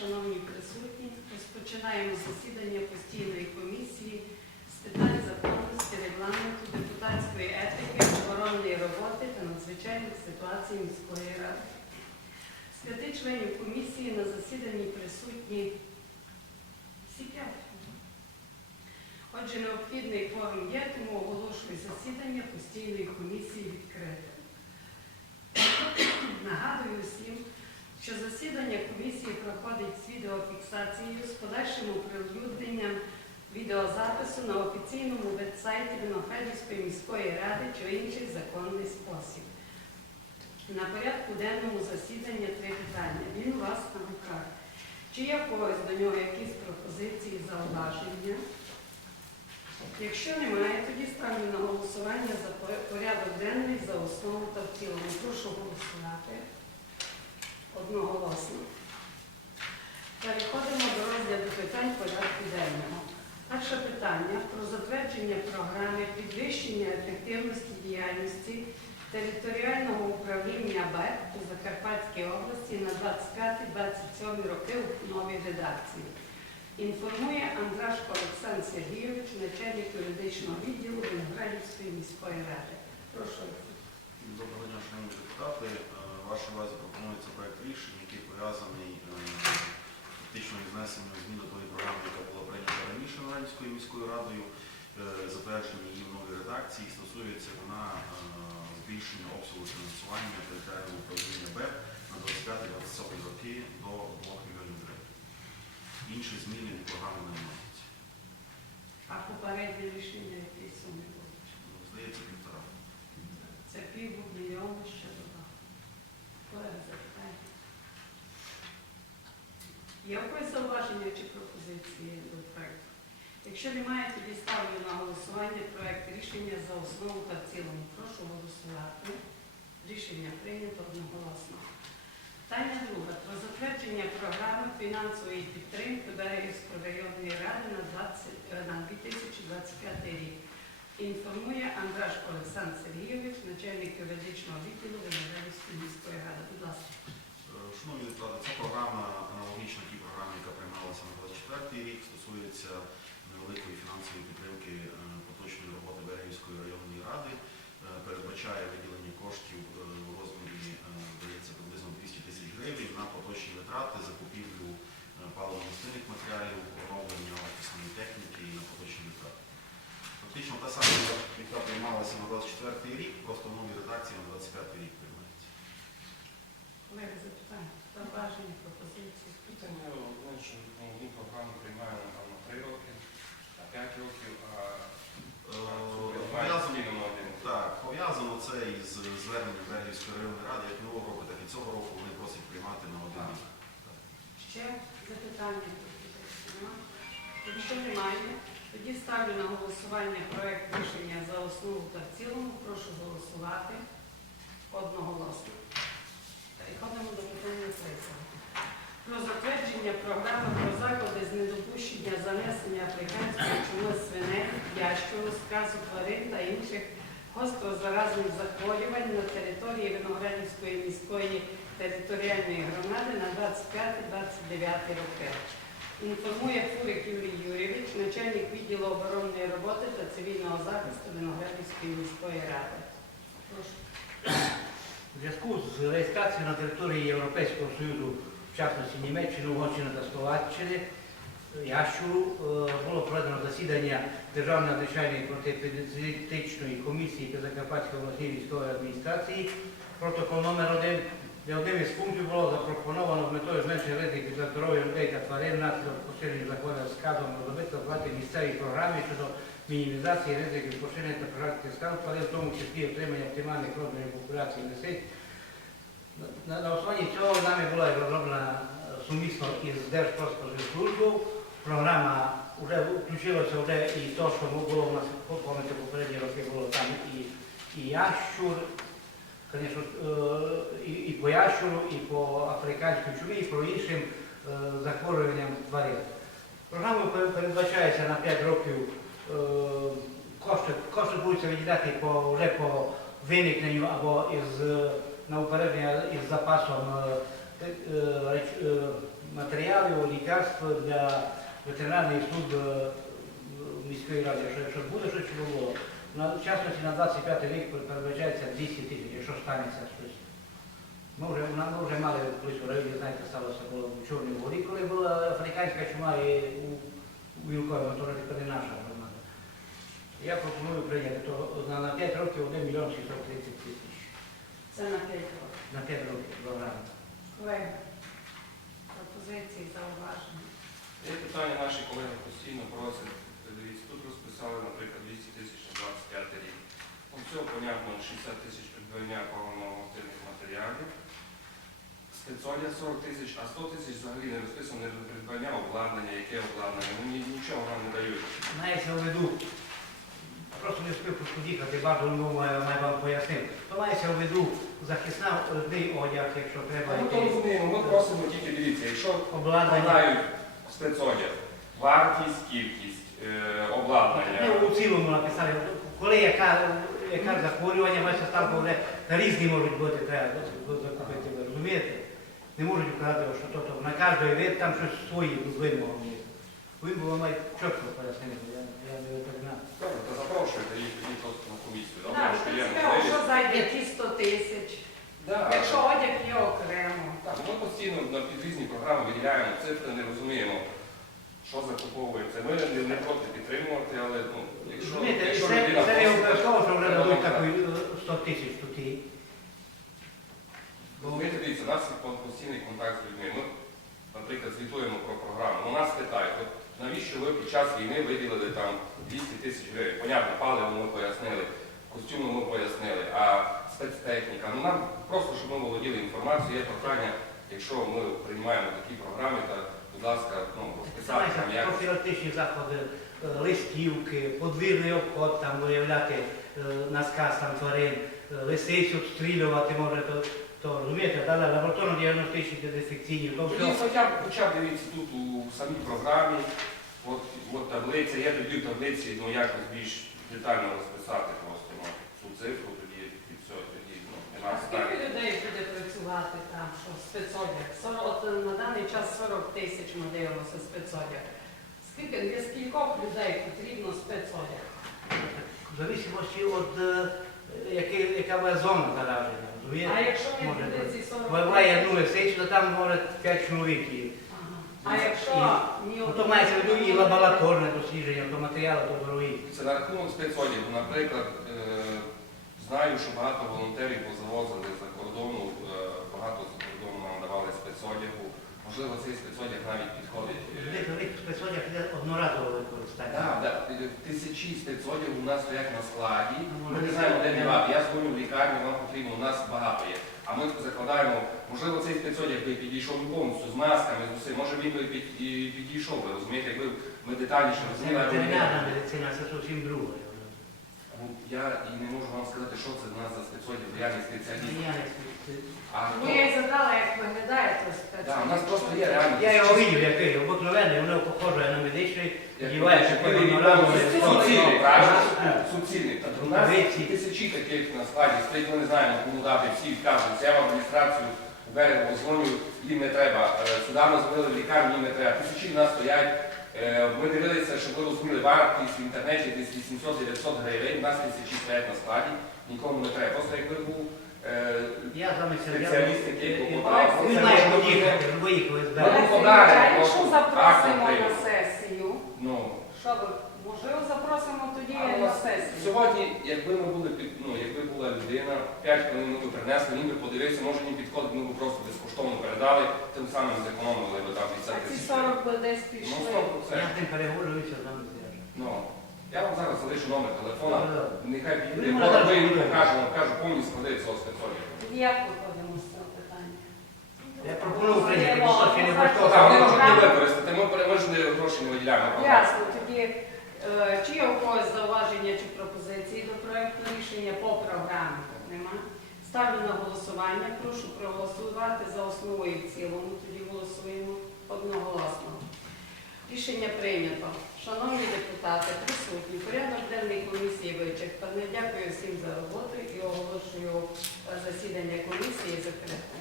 шановні присутні. Розпочинаємо засідання постійної комісії з питань законності, регламенту, депутатської етики, оборонної роботи та надзвичайних ситуацій міської ради. З п'яти членів комісії на засіданні присутні всі п'ять. Отже, необхідний форум є, тому оголошую засідання постійної комісії відкрите. Нагадую всім, що засідання комісії проходить з відеофіксацією з подальшим оприлюдненням відеозапису на офіційному веб-сайті Виноградівської міської ради чи інший законний спосіб. На порядку денному засідання три питання. Він у вас на руках. Чи є когось до нього якісь пропозиції, зауваження? Якщо немає, тоді ставлю на голосування за порядок денний за основу та в цілому. Прошу голосувати одноголосно. Переходимо до розгляду питань порядку денного. Перше питання про затвердження програми підвищення ефективності діяльності територіального управління БЕК у Закарпатській області на 25-27 роки у новій редакції. Інформує Андрашко Олександр Сергійович, начальник юридичного відділу Виноградівської міської ради. Прошу. Доброго дня, шановні депутати. Вашій увазі пропонується проект рішення, який пов'язаний е, фактично із внесенням змін до тої програми, яка була прийнята раніше Радівською міською радою, е, затвердження її в новій редакції. Стосується вона е, збільшення обсягу фінансування територіального управління БЕП на 25-27 роки до 2 мільйонів гривень. Інші зміни програми не вносяться. А попереднє рішення якої суми було? Здається, півтора. Це пів мільйона ще додав. Колеги запитання. Є якось зауваження чи пропозиції до проекту? Якщо немає, тоді ставлю на голосування проект рішення за основу та в цілому. Прошу голосувати. Рішення прийнято одноголосно. Питання друге. Про затвердження програми фінансової підтримки Берегівської районної ради на 20 е, 2025 рік. Інформує Андраш Олександр Сергійович, начальник юридичного відділу Виноградівської міської ради. Будь ласка. Е, Шановні депутати, ця програма аналогічна тій програмі, яка приймалася 24 рік, стосується невеликої фінансової підтримки е, поточної роботи Берегівської районної ради, Е, передбачає виділення коштів е, у розмірі, здається, приблизно 200 тисяч гривень на поточні витрати, закупівлю паливно-мастильних матеріалів, оновлення офісної техніки і на поточні витрати. Фактично та сама, яка приймалася на 24 рік, просто в новій редакції на 25 рік приймається. Колеги запитання, зауваження, пропозиції. Питання одне, що програму приймаємо там на 3 роки, на 5 років, а Е, Пов'язано на один. так, пов'язано це із зверненням Берегівської районної ради, як минулого року, так і цього року вони просять приймати на один рік. Ще запитання? Якщо немає, тоді ставлю на голосування проект рішення за основу та в цілому. Прошу голосувати одноголосно. Переходимо до питання третього. Про затвердження програми про заходи з недопущення занесення африканської чуми свиней, ящуру, сказу тварин та інших гострозаразних захворювань на території Виноградівської міської територіальної громади на 25-29 роки. Інформує Фурик Юрій Юрійович, начальник відділу оборонної роботи та цивільного захисту Виноградівської міської ради. Прошу. У зв'язку з реєстрацією на території Європейського Союзу, в частності Німеччини, Угорщини та Словаччини, Ящуру, е, було проведено засідання Державної надзвичайної протиепідемічної комісії при Закарпатській обласній військової адміністрації. Протокол номер 1 де одним із пунктів було запропоновано з метою зменшення ризиків для здоров'я людей та тварин внаслідок поширення захворювання сказом розробити оплати місцевій програмі щодо мінімізації ризиків поширення та профілактики сказу тварин, в тому числі отримання оптимальних розмірів популяції лисиць. На, на основі цього нами була розроблена сумісно із Держпродспоживслужбою. Програма вже включилася вже і те, що було у нас, пам'ятаєте, попередні роки було там і, і ящур, звісно, і, і по ящуру, і по африканській чумі, і по іншим захворюванням тварин. Програмою пер- передбачається на 5 років кошти, кошти будуть виділяти по, вже по виникненню або із, на упередження із запасом е, е, е, матеріалів, лікарств для ветеринарної служби е, міської ради. Якщо, буде щось було. На в частності на 25 рік передбачається 200 тисяч, якщо станеться щось. Ми вже, ми вже мали колись у районі, знаєте, сталося було в Чорній горі, коли була африканська чума і у, у Вілкові, то тепер не наша громада. Я пропоную прийняти то на, на 5 років 1 мільйон 630 тисяч. Це на 5 років. На 5 років програма. Колеги, пропозиції, зауваження. Є питання, наші колеги постійно просять, дивіться, тут розписали, наприклад, 200 тисяч на 25 рік. Ну, все, понятно, 60 тисяч придбання паливно-мастильних матеріалів. Спецодяг 40 тисяч, а 100 тисяч взагалі не розписано не придбання обладнання, яке обладнання. Ну, ні- нічого нам не дають. Мається в виду, просто не встиг під'їхати, багато не маю, маю вам пояснив. То мається в виду захисна одний одяг, якщо треба, Ми то розуміємо, ми просимо тільки дивіться, якщо обладнання. Подають спецодяг, вартість, кількість, е, обладнання. Не у цілому написали, коли яка, яка захворювання, ваша ставка вже різні можуть бути, треба закупити, ви розумієте? Не можуть вказати, що то, то на кожний вид там щось свої вимоги є. Ви було має чітко пояснити, я, я не ветеринар. Добре, то запрошуйте їх тоді просто на комісію. Добре, Так, що є цікаво, що зайде ті 100 тисяч. Да. Якщо одяг є окремо. Так, ми постійно на під різні програми виділяємо цифри, не розуміємо, що закуповується. Ми не, не проти підтримувати, але ну, якщо, Розумієте, і якщо це, людина це не обов'язково, що вже дадуть таку е, 100 тисяч тут. і- Розумієте, дивіться, у нас є постійний контакт з людьми. Ми, наприклад, звітуємо про програму. У нас питають, от навіщо ви під час війни виділили там 200 тисяч гривень? Понятно, паливо ми пояснили, костюми ми пояснили, а спецтехніка. Ну нам просто, щоб ми володіли інформацією, є прохання, якщо ми приймаємо такі програми, то, будь ласка, ну, розписати там як. профілактичні заходи, е, листівки, подвірний обход, там виявляти е, на сказ там тварин, е, лисицю обстрілювати може, то, розумієте, далі лабораторно-діагностичні дезінфекційні, то Тоді все. хоча б, хоча б дивіться тут у самій програмі, от, от таблиця, я тоді в таблиці ну, якось більш детально розписати просто ну, цю цифру, тоді і все, тоді ну, А нема скільки людей буде працювати там, що спецодяг? 40, от на даний час 40 тисяч ми дивимося спецодяг. Скільки, для скількох людей потрібно спецодяг? В зависимості від е, яке- яка буде зона зараження, А якщо не Може буде ці 40 Буває одну лисичку, там може 5 чоловік. Ага. А якщо ні Ну, то мається в виду і лабораторне дослідження, то матеріали, то дорогі. Це на рахунок спецодягу. Наприклад, е, знаю, що багато волонтерів позавозили за кордону, е, багато за кордону нам давали спецодягу. Можливо, цей спецодяг навіть підходить. е, спецодяг йде одноразове використання. Так, так. Тисячі спецодягу у нас стоять на складі. Ну, Ми не знаємо, де це- дівати. Я дзвоню в лікарню, вам потрібно, у нас багато є. А ми закладаємо, можливо, цей спецодяг би підійшов повністю з масками, з усім. Може він би підійшов би, розумієте, якби ми детальніше Це розуміли. ветеринарна медицина, це зовсім друге. Ну, Я і не можу вам сказати, що це в нас за спецодяг, бо я не спеціаліст. Ну, я й задала, як виглядає Да, у нас просто є реально. Я його бачив, який обикновений, воно похоже на медичний, Як одіває ви таке купили Суцільний, правильно? Ну, Суцільний. Тобто у нас тисячі таких на складі стоїть, ми не знаємо, кому дати, всі відказують. Я в адміністрацію у берегу дзвоню, їм не треба. Е, Сюди ми дзвонили в лікарню, їм не треба. Тисячі в нас стоять. Е, Ми дивилися, щоб ви розуміли, вартість в інтернеті десь 800-900 гривень, у нас тисячі стоять на складі, нікому не треба. Просто якби був Я з вами Спеціаліст, який попадав. з Ну, якщо запросимо на сесію, ну, що ви, можливо, запросимо тоді А на сесію? Сьогодні, якби ми були під, ну, якби була людина, 5 хвилин ми принесли, він би подивився, може їм підходить, ми б просто безкоштовно передали, тим самим зекономили би там 50 А ці 40 би десь Ну, 100%. Я з ним переговорююся, з вами. Ну, я вам зараз залишу номер телефона, нехай підійде, можете ми їм покажемо, покажу повні склади цього спецодягу. Як виходимо з цього питання? Я пропоную прийняти, бо не Ну, пройшло. так, вони можуть не використати, ми, ми ж не гроші не виділяємо. Ясно, тоді е, чи є у когось зауваження чи пропозиції до проекту рішення по програмі? Нема. Ставлю на голосування. Прошу проголосувати за основу і в цілому. Тоді голосуємо одноголосно. Рішення прийнято. Шановні депутати, присутні, порядок денний комісії вичерпаний. Дякую всім за роботу і оголошую е, засідання комісії закритим.